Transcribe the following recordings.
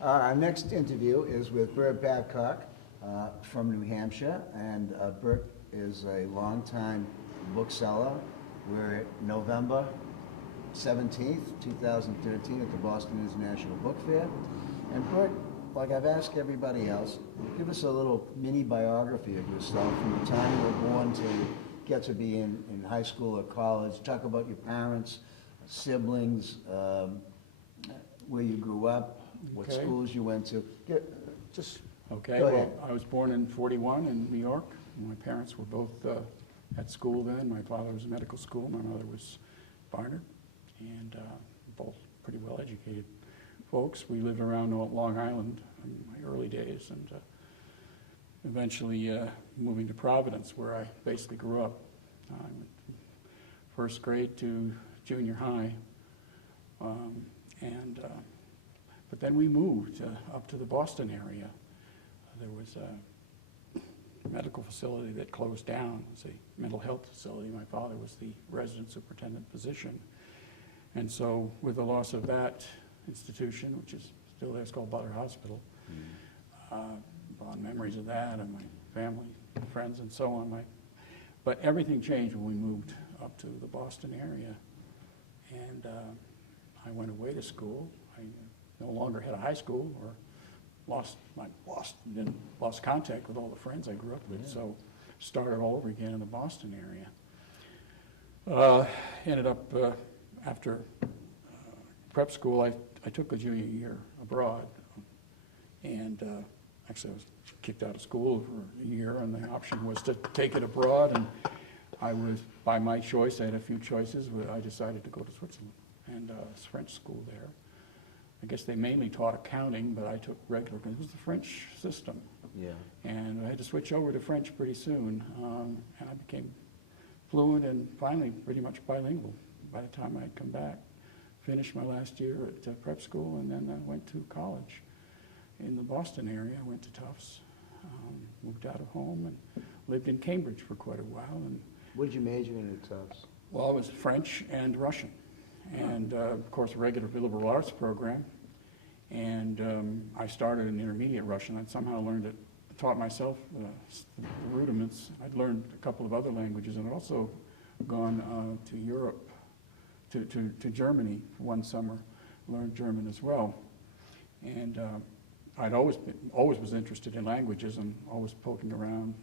Our next interview is with Bert Babcock from New Hampshire, and Bert is a longtime bookseller. We're at November 17th, 2013 at the Boston International Book Fair. And Bert, like I've asked everybody else, give us a little mini biography of yourself from the time you were born to get to be in high school or college. Talk about your parents, siblings, where you grew up, what schools you went to. Okay, well, I was born in 41 in New York. My parents were both at school then. My father was in medical school, my mother was Barnard, and both pretty well educated folks. We lived around Long Island in my early days, and eventually moving to Providence, where I basically grew up. First grade to junior high, but then we moved up to the Boston area. There was a medical facility that closed down. It was a mental health facility. My father was the resident superintendent physician. And so with the loss of that institution, which is still there, it's called Butler Hospital, fond memories of that and my family, friends, and so on. But everything changed when we moved up to the Boston area. And I went away to school. I no longer had a high school, or lost contact with all the friends I grew up with, so started all over again in the Boston area. Ended up, after prep school, I took a junior year abroad, and actually I was kicked out of school for a year, and the option was to take it abroad, and I was, by my choice, I had a few choices, but I decided to go to Switzerland, and it's French school there. I guess they mainly taught accounting, but I took regular, because it was the French system. Yeah. And I had to switch over to French pretty soon, and I became fluent and finally pretty much bilingual by the time I had come back. Finished my last year at prep school, and then I went to college in the Boston area. I went to Tufts, moved out of home, and lived in Cambridge for quite a while. And what did you major in at Tufts? well, it was French and Russian, and of course a regular liberal arts program. And I started in intermediate Russian. I'd somehow learned it, taught myself the rudiments. I'd learned a couple of other languages, and I'd also gone to Europe, to Germany for one summer, learned German as well. And I'd always was interested in languages and always poking around,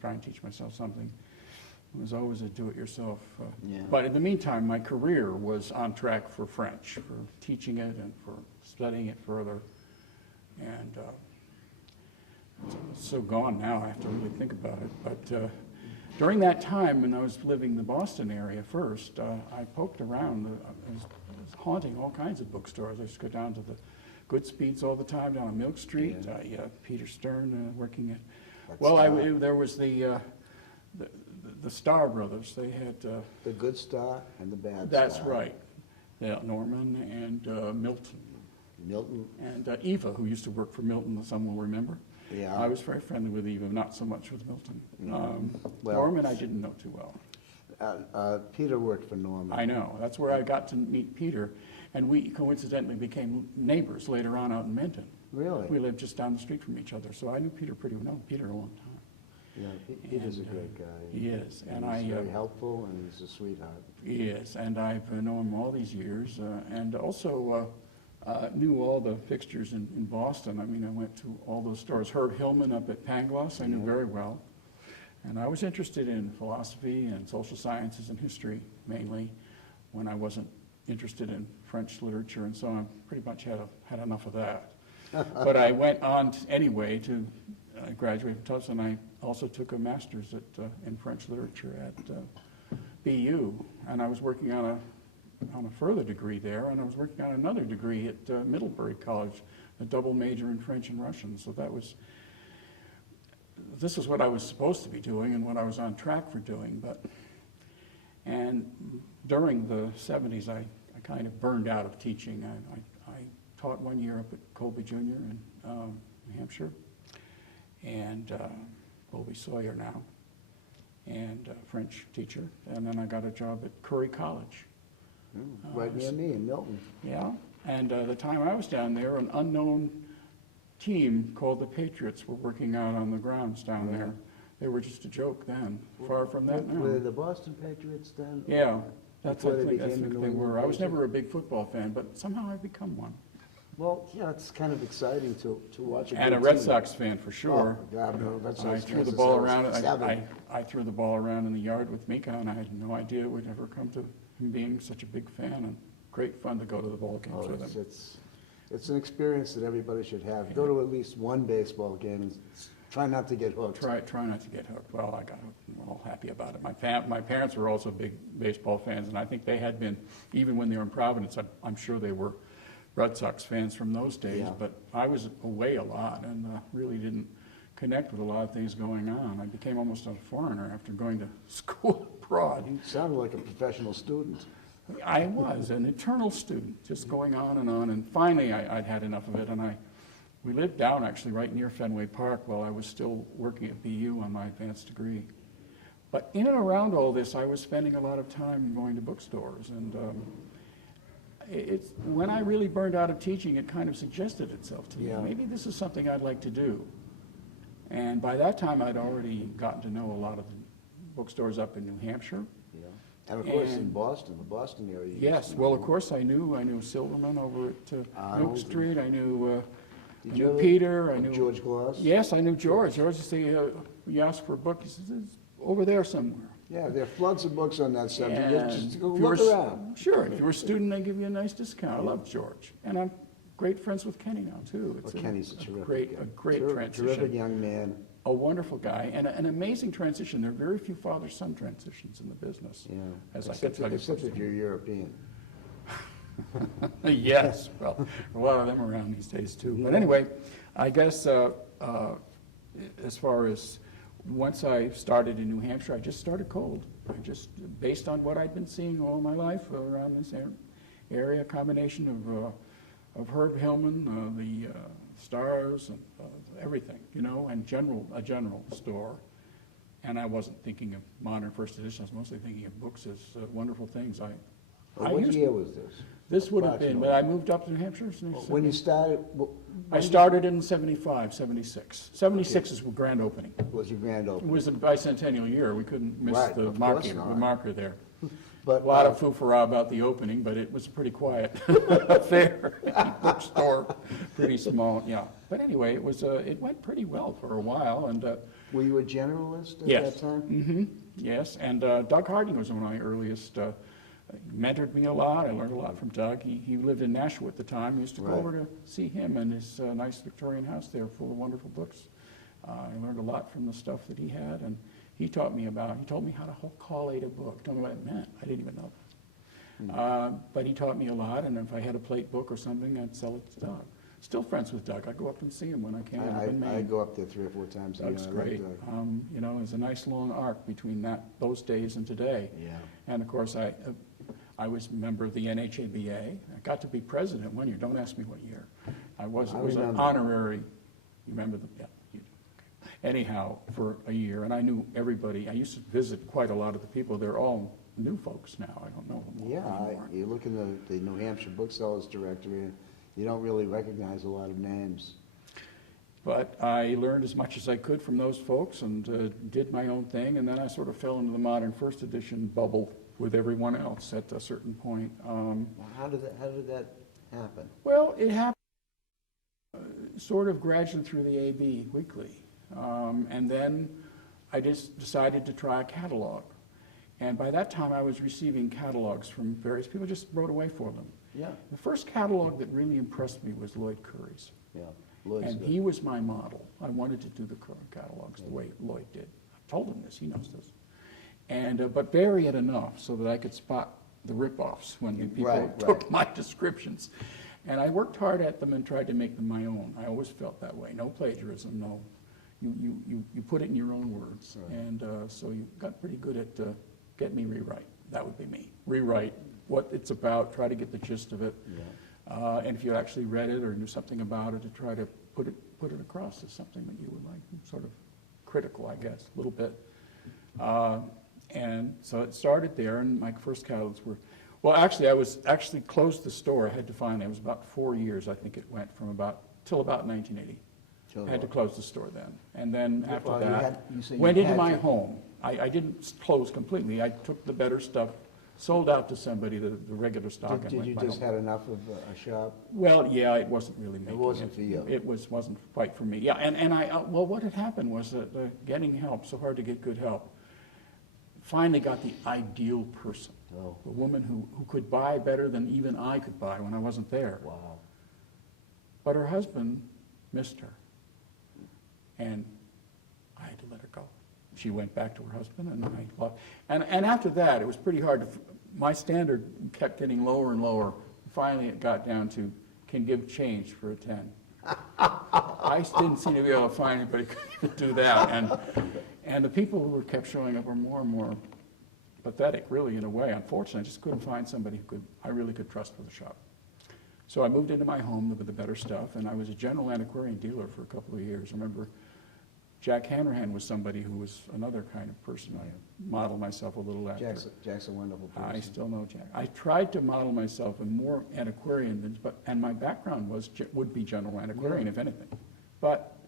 trying to teach myself something. It was always a do-it-yourself. But in the meantime, my career was on track for French, for teaching it and for studying it further. And it's so gone now, I have to really think about it. But during that time, when I was living in the Boston area first, I poked around. I was haunting all kinds of bookstores. I used to go down to the Goodspeeds all the time, down on Milk Street. Peter Stern working at... there was the Star Brothers. They had... the Good Star and the Bad Star. That's right. Yeah, Norman and Milton. Milton. And Eva, who used to work for Milton, some will remember. Yeah. I was very friendly with Eva, not so much with Milton. Well, Norman I didn't know too well. Peter worked for Norman. I know. That's where I got to meet Peter. And we coincidentally became neighbors later on out in Menton. Really? We lived just down the street from each other. So I knew Peter pretty well. Known Peter a long time. Yeah, Peter's a great guy. He is. And he's very helpful, and he's a sweetheart. He is. And I've known him all these years. And also knew all the fixtures in Boston. I mean, I went to all those stores. Herb Hillman up at Pangloss, I knew very well. And I was interested in philosophy and social sciences and history, mainly, when I wasn't interested in French literature and so on. Pretty much had enough of that. But I went on anyway to graduate from Tufts, and I also took a master's in French literature at BU. And I was working on a further degree there, and I was working on another degree at Middlebury College, a double major in French and Russian. So this is what I was supposed to be doing and what I was on track for doing. And during the 70s, I kind of burned out of teaching. I taught 1 year up at Colby Jr. in New Hampshire, and Colby Sawyer now, and French teacher. And then I got a job at Curry College. Right near me in Milton. Yeah, and the time I was down there, an unknown team called the Patriots were working out on the grounds down there. They were just a joke then, far from that Were they now. the Boston Patriots then? Yeah, that's Before I they think became the New they were. England I was Patriots? never a big football fan, but somehow I've become one. Well, yeah, it's kind of exciting to watch a And a good Red team. Sox fan for sure. Oh, God, no, Red I Sox threw fans the since ball I was around, 7. I threw the ball around in the yard with Mika, and I had no idea it would ever come to him being such a big fan, and great fun to go to the ball games Oh, with him. it's an experience that everybody should have. Go to at least one baseball game and try not to get hooked. Try not to get hooked. Well, I got hooked, and we're all happy about it. My parents were also big baseball fans, and I think they had been, even when they were in Providence, I'm sure they were Red Sox fans from those days, Yeah. but I was away a lot and really didn't connect with a lot of things going on. I became almost a foreigner after going to school abroad. You sounded like a professional student. I was an eternal student, just going on, and finally I'd had enough of it, and we lived down actually right near Fenway Park while I was still working at BU on my advanced degree. But in and around all this, I was spending a lot of time going to bookstores, and when I really burned out of teaching, it kind of suggested itself to me. Yeah. Maybe this is something I'd like to do. And by that time, I'd already gotten to know a lot of the bookstores up in New Hampshire. Yeah. And of course, in And- Boston, the Boston area. you Yes, used to well, know. of course, I knew Silverman over at Arnold. Oak Street. I knew Did you ever- Peter. I knew George Gloss? Yes, I knew George. George used to say, you ask for a book, he says, it's over there somewhere. Yeah, there are floods of books on that subject. And Just go if you were look s- around. Sure, if you were a student, they give you a nice discount. I love George. And I'm great friends with Kenny now, too. Well, Kenny's a terrific great, guy. a great Terrific transition. young man. A wonderful guy, and an amazing transition. There are very few father-son transitions in the business. Yeah. As I Except could tell you. except if you're European. Yes, well, a lot of them around these days too. But anyway, I guess as far as once I started in New Hampshire, I just started cold. I just, based on what I'd been seeing all my life around this area, a combination of Herb Hillman, the stars, and everything, you know, and a general store. And I wasn't thinking of modern first edition. I was mostly thinking of books as wonderful things. What year was this? This would have been, but I moved up to New Hampshire. When you started, I started in 75, 76. 76 is the grand opening. was your grand It opening? was the bicentennial year. We couldn't miss Right, the of course marker, not. the marker there. But A lot of foo-for-ah about the opening, but it was pretty quiet affair. Bookstore, pretty small, yeah. But anyway, it went pretty well for a while, and were you a generalist at yes. that time? Mm-hmm, yes, and Doug Harding was one of my earliest, mentored me a lot. I learned a lot from Doug. He lived in Nashua at the time. I used to go Right. over to see him and his nice Victorian house there full of wonderful books. I learned a lot from the stuff that he had, and he told me how to collate a book. Don't know what it meant. I didn't even know. But he taught me a lot, and if I had a plate book or something, I'd sell it to Doug. Still friends with Doug. I go up and see him when I can up in Maine. I go up there 3 or 4 times a year. Doug's I like great. Doug. You know, there's a nice long arc between those days and today. Yeah. And of course, I was a member of the NHABA. I got to be president one year. Don't ask me what year. It was an remember. honorary, you remember the, yeah, you do. Okay. Anyhow, for a year, and I knew everybody. I used to visit quite a lot of the people. They're all new folks now. I don't know them all Yeah, anymore. you look in the New Hampshire Booksellers directory, you don't really recognize a lot of names. But I learned as much as I could from those folks and did my own thing, and then I sort of fell into the modern first edition bubble with everyone else at a certain point. Well, how did that happen? Well, it happened sort of gradually through the AB Weekly. And then I just decided to try a catalog. And by that time, I was receiving catalogs from various people, just wrote away for them. Yeah, The first catalog that really impressed me was Lloyd Curry's. yeah. Lloyd's And good. he was my model. I wanted to do the catalogs the way Lloyd did. I told him this, he knows this. And, but vary it enough so that I could spot the rip-offs when the people Right, took my descriptions. And I worked hard at them and tried to make them my own. I always felt that way. No plagiarism, no. You put it in your own words. Right. And so you got pretty good at get me rewrite. That would be me. Rewrite what it's about, try to get the gist of it. Yeah. And if you actually read it or knew something about it, to try to put it across as something that you would like, sort of critical, I guess, a little bit. And so it started there, and my first catalogs were, well, actually, I was actually closed the store. I had to finally, it was about 4 years, I think it went from till about 1980. Sure. I had to close the store then. And then after Well, you that, had- you say you went into had my to. home. I didn't close completely. I took the better stuff, sold out to somebody the regular stock. and Did went you my just home. have enough of a shop? Well, yeah, it wasn't really making it. wasn't for you. It wasn't quite for me. Yeah, and well, what had happened was that getting help, so hard to get good help, finally got the ideal person. Oh, The woman who could buy better than even I could buy when I wasn't there. wow. But her husband missed her. And I had to let her go. She went back to her husband, and after that, it was pretty hard to, my standard kept getting lower and lower. Finally, it got down to, can give change for a 10. I didn't seem to be able to find anybody who could do that, and the people who were kept showing up were more and more pathetic, really, in a way. Unfortunately, I just couldn't find somebody I really could trust with a shop. So I moved into my home with the better stuff, and I was a general antiquarian dealer for a couple of years. I remember Jack Hanrahan was somebody who was another kind of person I modeled myself a little after. Jack's a wonderful person. I still know Jack. I tried to model myself in more antiquarian, and my background would be general antiquarian, if anything. But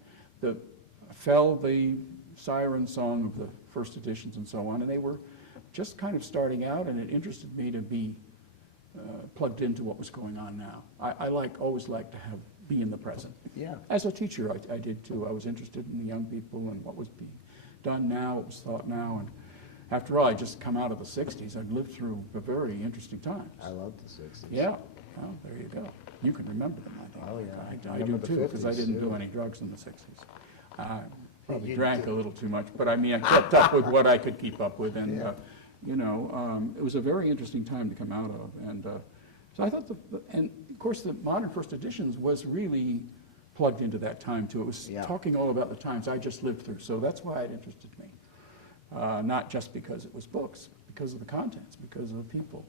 fell the siren song of the first editions and so on, and they were just kind of starting out, and it interested me to be plugged into what was going on now. I always like to be in the present. Yeah. As a teacher, I did too. I was interested in the young people and what was being done now, what was thought now. And after all, I just come out of the 60s. I'd lived through a very interesting times. I love the 60s. Yeah. Well, there you go. You can remember them, I think. Oh, yeah. I do Remember the too, because I 50s, didn't too. do any drugs in the 60s. I probably You drank did. a little too much, but I mean, I kept up with what I could keep up with. And, Yeah. it was a very interesting time to come out of. And so I thought, and of course, the modern first editions was really plugged into that time too. It was Yeah. talking all about the times I just lived through. So that's why it interested me. Not just because it was books, because of the contents, because of the people.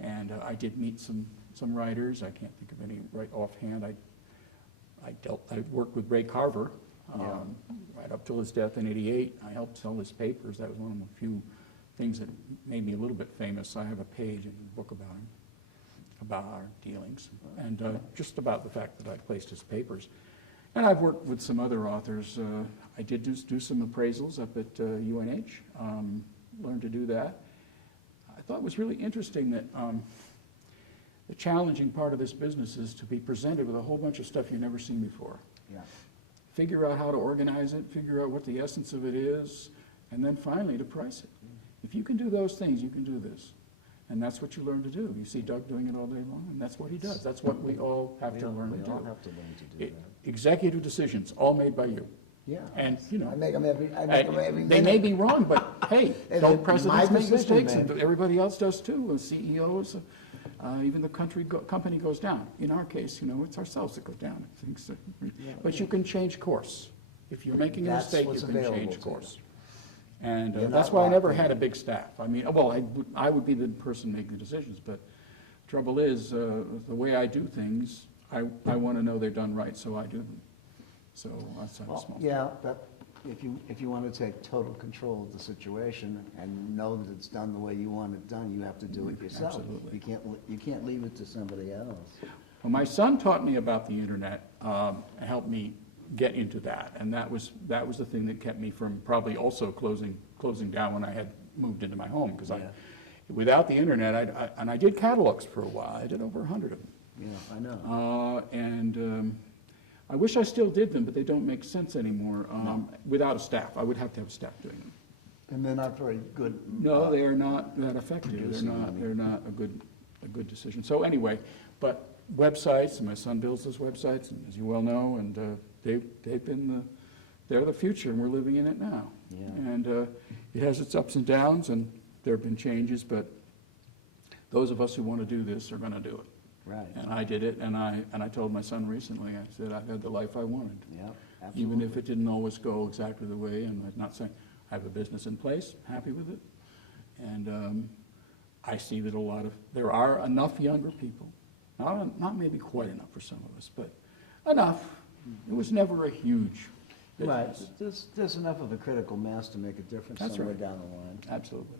And I did meet some writers. I can't think of any right offhand. I worked with Ray Carver Yeah. right up till his death in '88. I helped sell his papers. That was one of the few things that made me a little bit famous. I have a page in the book about him, about our dealings, and just about the fact that I placed his papers. And I've worked with some other authors. I did do some appraisals up at UNH, learned to do that. I thought it was really interesting that the challenging part of this business is to be presented with a whole bunch of stuff you've never seen before. Yeah. Figure out how to organize it, figure out what the essence of it is, and then finally to price it. If you can do those things, you can do this. And that's what you learn to do. You see Doug doing it all day long, and that's what he does. That's what we all have to learn to do. We all have to learn to do that. Executive decisions, all made by you. Yeah. And, I make them every minute. They may be wrong, but hey, And don't my presidents make decision, mistakes? man. And everybody else does too, CEOs, even the company goes down. In our case, it's ourselves that go down. But you can change course. If you're making a That's mistake, you what's can available change to course. And You're that's not why I locked never in. had a big staff. I mean, well, I would be the person making the decisions, but trouble is, the way I do things, I want to know they're done right, so I do them. So that's how small. Yeah, but if you want to take total control of the situation and know that it's done the way you want it done, you have to do it yourself. Absolutely. You can't leave it to somebody else. Well, my son taught me about the internet, helped me get into that, and that was the thing that kept me from probably also closing down when I had moved into my home, because Yeah. without the internet, I did catalogs for a while. I did over 100 of them. Yeah, I know. And I wish I still did them, but they don't make sense anymore without a staff. I would have to have staff doing them. And they're not very good. No, they are not that effective. producing They're not a good decision. So anyway, but websites, my son builds those websites, and as you well know, and they're the future, and we're living in it now. Yeah. And it has its ups and downs, and there have been changes, but those of us who want to do this are going to do it. Right. And I did it, and I told my son recently, I said, I've had the life I wanted. Yeah, absolutely. Even if it didn't always go exactly the way, and I'm not saying, I have a business in place, happy with it. And I see that there are enough younger people, not maybe quite enough for some of us, but enough. It was never a huge Right, business. there's enough of a critical mass to make a difference That's somewhere right. down the line. Absolutely.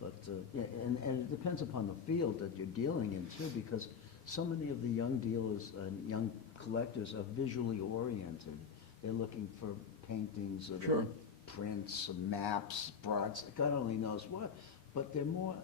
But, yeah, and it depends upon the field that you're dealing in too, because so many of the young dealers and young collectors are visually oriented. they're looking for paintings or Sure. prints, or maps, broads, God only knows what, but they're more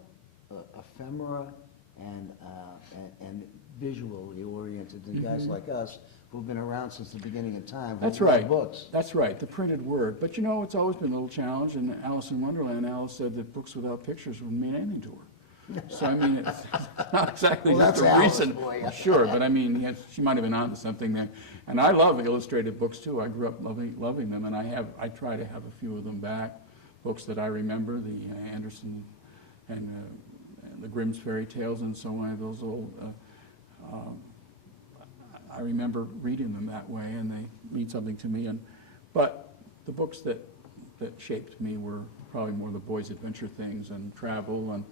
ephemera and visually oriented than guys like us who've been around since the beginning of time. who That's write right. Books. That's right, the printed word. But you know, it's always been a little challenge. In Alice in Wonderland, Alice said that books without pictures wouldn't mean anything to her. So I mean, it's not exactly Well, just that's a Alice recent, for you. sure, but I mean, yes, she might have been onto something there. And I love illustrated books too. I grew up loving them, and I try to have a few of them back. Books that I remember, the Anderson and the Grimm's fairy tales and so on. Those old. I remember reading them that way, and they mean something to me. But the books that shaped me were probably more the boys' adventure things and travel. And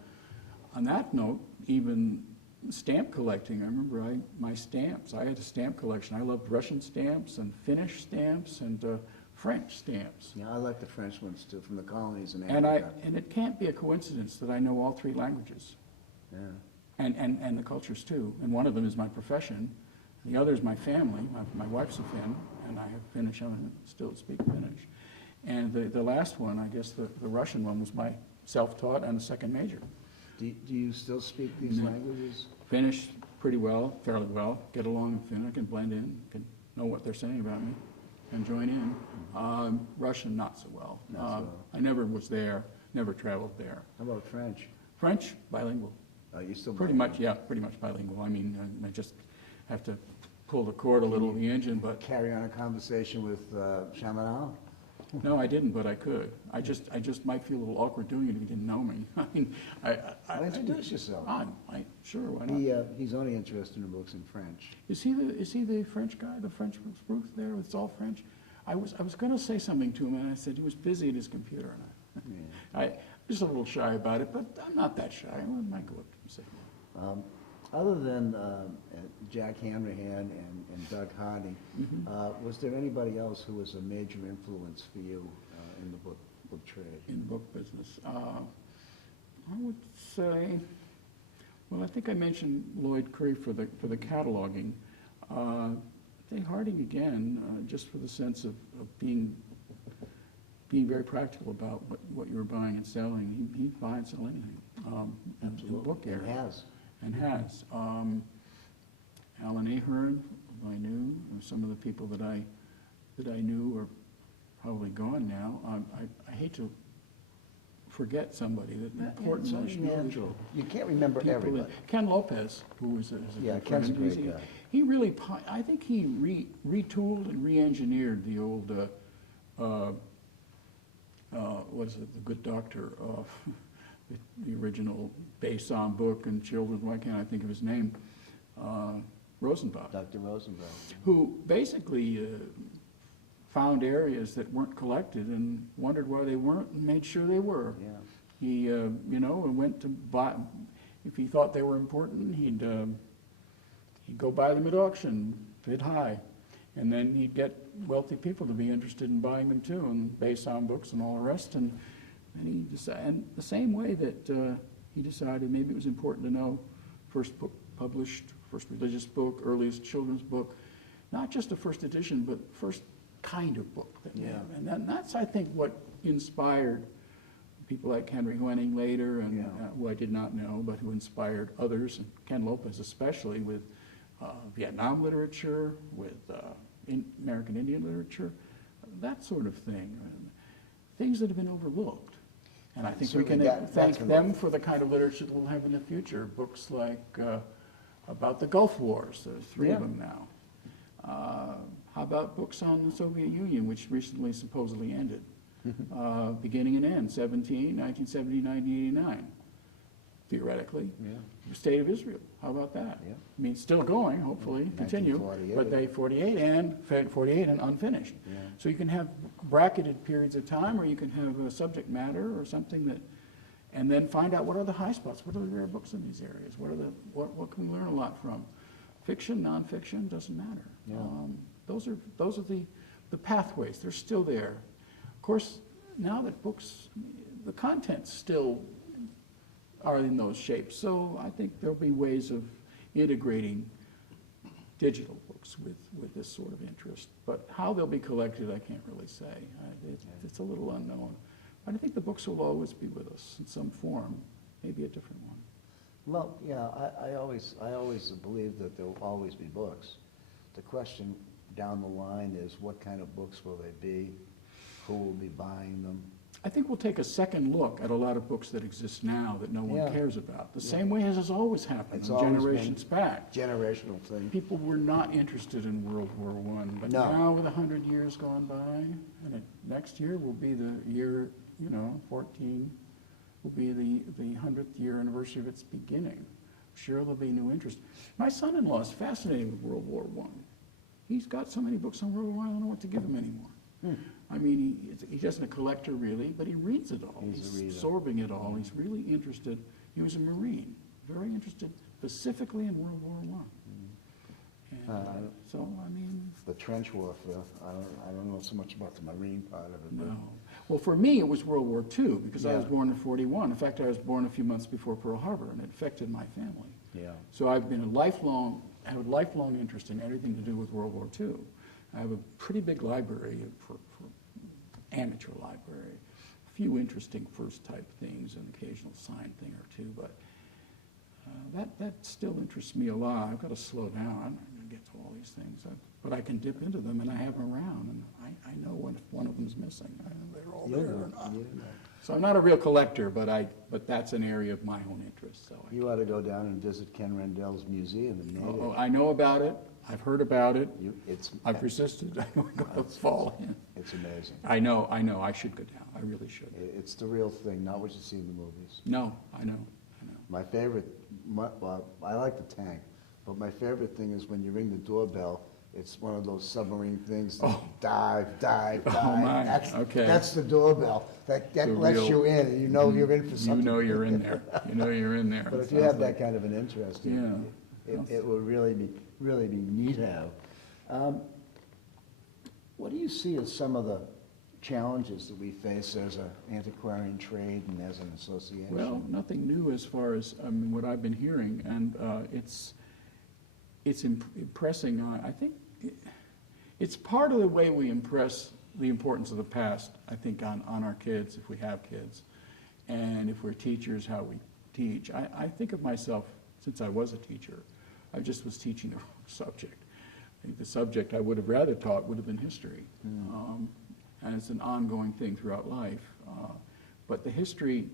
on that note, even stamp collecting. I remember my stamps. I had a stamp collection. I loved Russian stamps and Finnish stamps and French stamps. Yeah, I like the French ones too, from the colonies in Africa. And it can't be a coincidence that I know all three languages. Yeah. And the cultures too. And one of them is my profession. The other is my family. My wife's a Finn, and I have Finnish. I still speak Finnish. And the last one, I guess the Russian one, was my self-taught and a second major. Do you still speak these languages? Finnish pretty well, fairly well. Get along in Finn. I can blend in, can know what they're saying about me, and join in. Russian, not so well. Not so well. I never was there, never traveled there. How about French? French, bilingual. You still Pretty much, yeah, pretty much bilingual. I mean, I just have to pull the cord a little in the engine, but carry on a conversation with Chaminade? no, I didn't, but I could. I just might feel a little awkward doing it if you didn't know me. I mean, Well, introduce yourself. Sure, why not? He's only interested in books in French. Is he the French guy, the French booth there? It's all French. I was going to say something to him, and I said he was busy at his computer, and I'm just a little shy about it, but I'm not that shy. I might go up and say hello. Other than Jack Hanrahan and Doug Hardy, was there anybody else who was a major influence for you in the book trade? In the book business, I would say, well, I think I mentioned Lloyd Curry for the cataloging. I think Harding again, just for the sense of being very practical about what you were buying and selling. He'd buy and sell anything in the book area. And has. Alan Ahern, who I knew, and some of the people that I knew are probably gone now. I hate to forget somebody that important. Natural. You can't remember everybody. Ken Lopez, who was a Ken's a great guy. He really, I think he retooled and re-engineered the old, what is it, The Good Doctor, the original Bason book and children, why can't I think of his name? Rosenbach. Dr. Rosenbach. Who basically found areas that weren't collected and wondered why they weren't and made sure they were. Yeah. He, went to buy, if he thought they were important, he'd go buy them at auction, bid high. And then he'd get wealthy people to be interested in buying them too, and Bason books and all the rest. And he decided, and the same way that he decided maybe it was important to know first book published, first religious book, earliest children's book, not just a first edition, but first kind of book. And that's, I think, what inspired people like Henry Hoening later, and who I did not know, but who inspired others, and Ken Lopez especially, with Vietnam literature, with American Indian literature, that sort of thing. Things that have been overlooked. And I think we can thank them for the kind of literature that we'll have in the future. Books like about the Gulf Wars, there's 3 of them now. How about books on the Soviet Union, which recently supposedly ended? Beginning and end, 1970, 1989, theoretically. The State of Israel, how about that? I mean, still going, hopefully, continue. But they 48 and unfinished. So you can have bracketed periods of time, or you can have a subject matter or something that, and then find out what are the high spots, what are the rare books in these areas, what can we learn a lot from? Fiction, nonfiction, doesn't matter. Those are the pathways, they're still there. Of course, now that books, the contents still are in those shapes, so I think there'll be ways of integrating digital books books with this sort of interest. But how they'll be collected, I can't really say. It's a little unknown. But I think the books will always be with us in some form, maybe a different one. Well, yeah, I always believe that there will always be books. The question down the line is what kind of books will they be? Who will be buying them? I think we'll take a second look at a lot of books that exist now that no one Yeah. cares about. The same way as has always happened It's always been generations back. Generational thing. People were not interested in World War I, but No. now with 100 years gone by, and next year will be the year, 14, will be the 100th year anniversary of its beginning. Sure, there'll be new interest. My son-in-law is fascinated with World War I. He's got so many books on World War I, I don't know what to give him anymore. I mean, he isn't a collector really, but he reads it all. He's a reader. Absorbing it all. He's really interested. He was a Marine, very interested specifically in World War I. And, so, I mean... The trench warfare, I don't know so much about the Marine part of it. No. Well, for me, it was World War II, because I was Yeah. born in 41. In fact, I was born a few months before Pearl Harbor, and it affected my family. Yeah. So I have a lifelong interest in everything to do with World War II. I have a pretty big library for amateur library. A few interesting first type things, an occasional signed thing or two, but that still interests me a lot. I've got to slow down. I'm not going to get to all these things, but I can dip into them, and I have them around, and I know when if one of them's missing. They're all there or not. So I'm not a real collector, but that's an area of my own interest. So You ought to go down and visit Ken Rendell's museum in Natick. I know about it. I've heard about it. It's I've resisted. I don't go to fall in. It's amazing. I know. I should go down. I really should. It's the real thing, not what you see in the movies. No, I know. My favorite, well, I like the tank, but my favorite thing is when you ring the doorbell, it's one of those submarine things, that dive. Oh, my. That's the doorbell. That lets you in, and you know you're in for something. You know you're in there. You know you're in there. But if you have that kind of an interest, Yeah. it would really be neat to have. What do you see as some of the challenges that we face as an antiquarian trade and as an association? Well, nothing new as far as what I've been hearing, and it's impressing. I think it's part of the way we impress the importance of the past, I think, on our kids, if we have kids, and if we're teachers, how we teach. I think of myself, since I was a teacher, I just was teaching the wrong subject. I think the subject I would have rather taught would have been history. And it's an ongoing thing throughout life. But the history,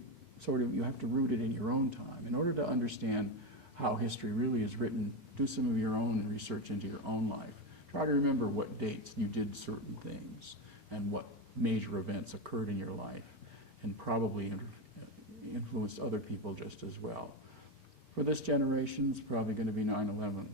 you have to root it in your own time. In order to understand how history really is written, do some of your own research into your own life. Try to remember what dates you did certain things and what major events occurred in your life, and probably influenced other people just as well. For this generation, it's probably going to be 9/11.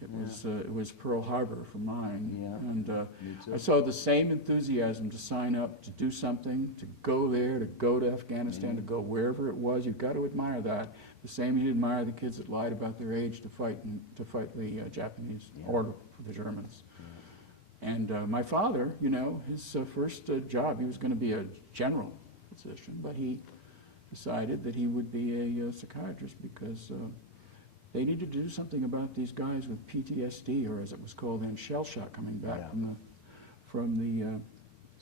It was Pearl Harbor for mine. Yeah, And me too. I saw the same enthusiasm to sign up, to do something, to go there, to go to Afghanistan, to go wherever it was. You've got to admire that. The same as you admire the kids that lied about their age to fight the Japanese or for the Germans. And my father, his first job, he was going to be a general physician, but he decided that he would be a psychiatrist because they needed to do something about these guys with PTSD, or as it was called then, shell shock, coming back from the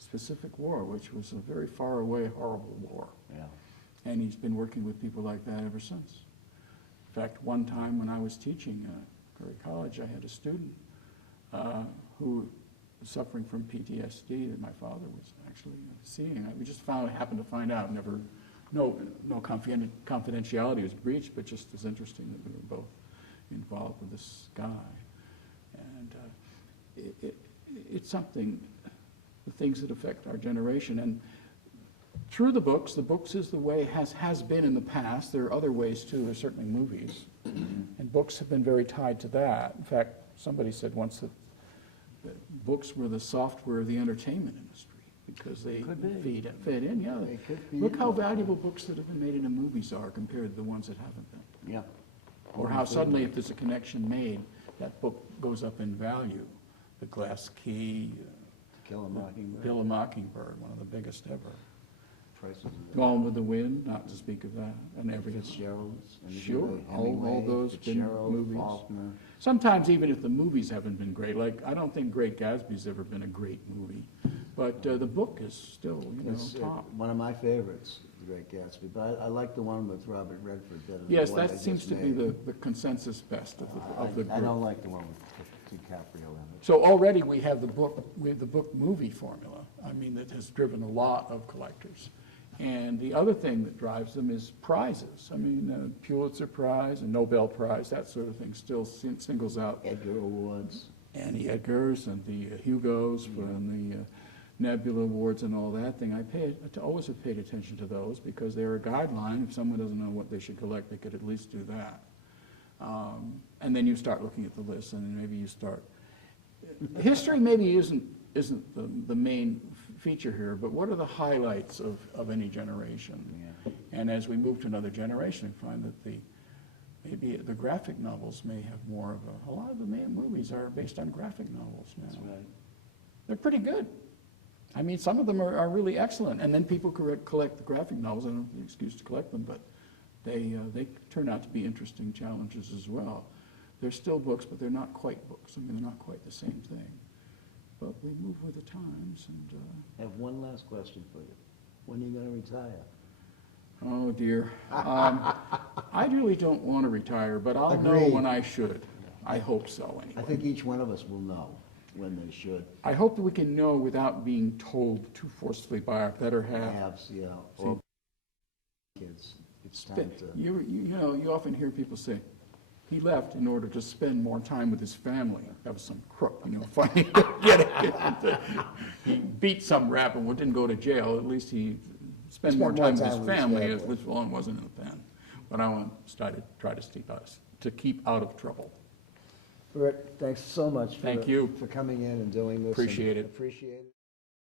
Pacific War, which was a very far away, horrible war. Yeah. And he's been working with people like that ever since. In fact, one time when I was teaching at Curry College, I had a student who was suffering from PTSD that my father was actually seeing. We just happened to find out, no confidentiality was breached, but just as interesting that we were both involved with this guy. And it's something, the things that affect our generation. And through the books is the way has been in the past. There are other ways too. There's certainly movies. And books have been very tied to that. In fact, somebody said once that books were the software of the entertainment industry, because they fed in. Yeah, look how valuable books that have been made into movies are compared to the ones that haven't been. Yeah. Or how suddenly, if there's a connection made, that book goes up in value. The Glass Key, Kill a Mockingbird. Kill a Mockingbird, one of the biggest ever. prices of that? Gone with the Wind, not to speak of that, and everything. Fitzgerald's? and Sure, all Hemingway, those been Fitzgerald, movies. Faulkner. Sometimes even if the movies haven't been great, like, I don't think Great Gatsby's ever been a great movie, but the book is still, It's top. one of my favorites, The Great Gatsby, but I like the one with Robert Redford better than Yes, the one that they seems just to be made. the consensus best of the I group. don't like the one with DiCaprio in it. So already we have the book movie formula, I mean, that has driven a lot of collectors. And the other thing that drives them is prizes. I mean, Pulitzer Prize and Nobel Prize, that sort of thing still singles out Edgar Awards. Annie Edgars and the Hugos and the Nebula Awards and all that thing. I always have paid attention to those because they're a guideline. If someone doesn't know what they should collect, they could at least do that. And then you start looking at the list, and then maybe you start. History maybe isn't the main feature here, but what are the highlights of any generation? Yeah. And as we move to another generation, we find that maybe the graphic novels may have more of a lot of the movies are based on graphic novels now. That's right. They're pretty good. I mean, some of them are really excellent, and then people collect the graphic novels. I don't have the excuse to collect them, but they turn out to be interesting challenges as well. They're still books, but they're not quite books. I mean, they're not quite the same thing. But we move with the times, and I have one last question for you. When are you gonna retire? oh dear. I really don't want to retire, but I'll know Agreed. when I should. I hope so, I anyway. think each one of us will know when they should. I hope that we can know without being told too forcefully by our better half. Perhaps, yeah, or kids. It's time to, You often hear people say, he left in order to spend more time with his family. That was some crook, finding he beat some rap and didn't go to jail. At least he spent more time with his family, which one wasn't in the pen. But I want to try to keep out of trouble. Bert, thanks so much Thank you. for coming in and doing this. Appreciate it. Appreciate it.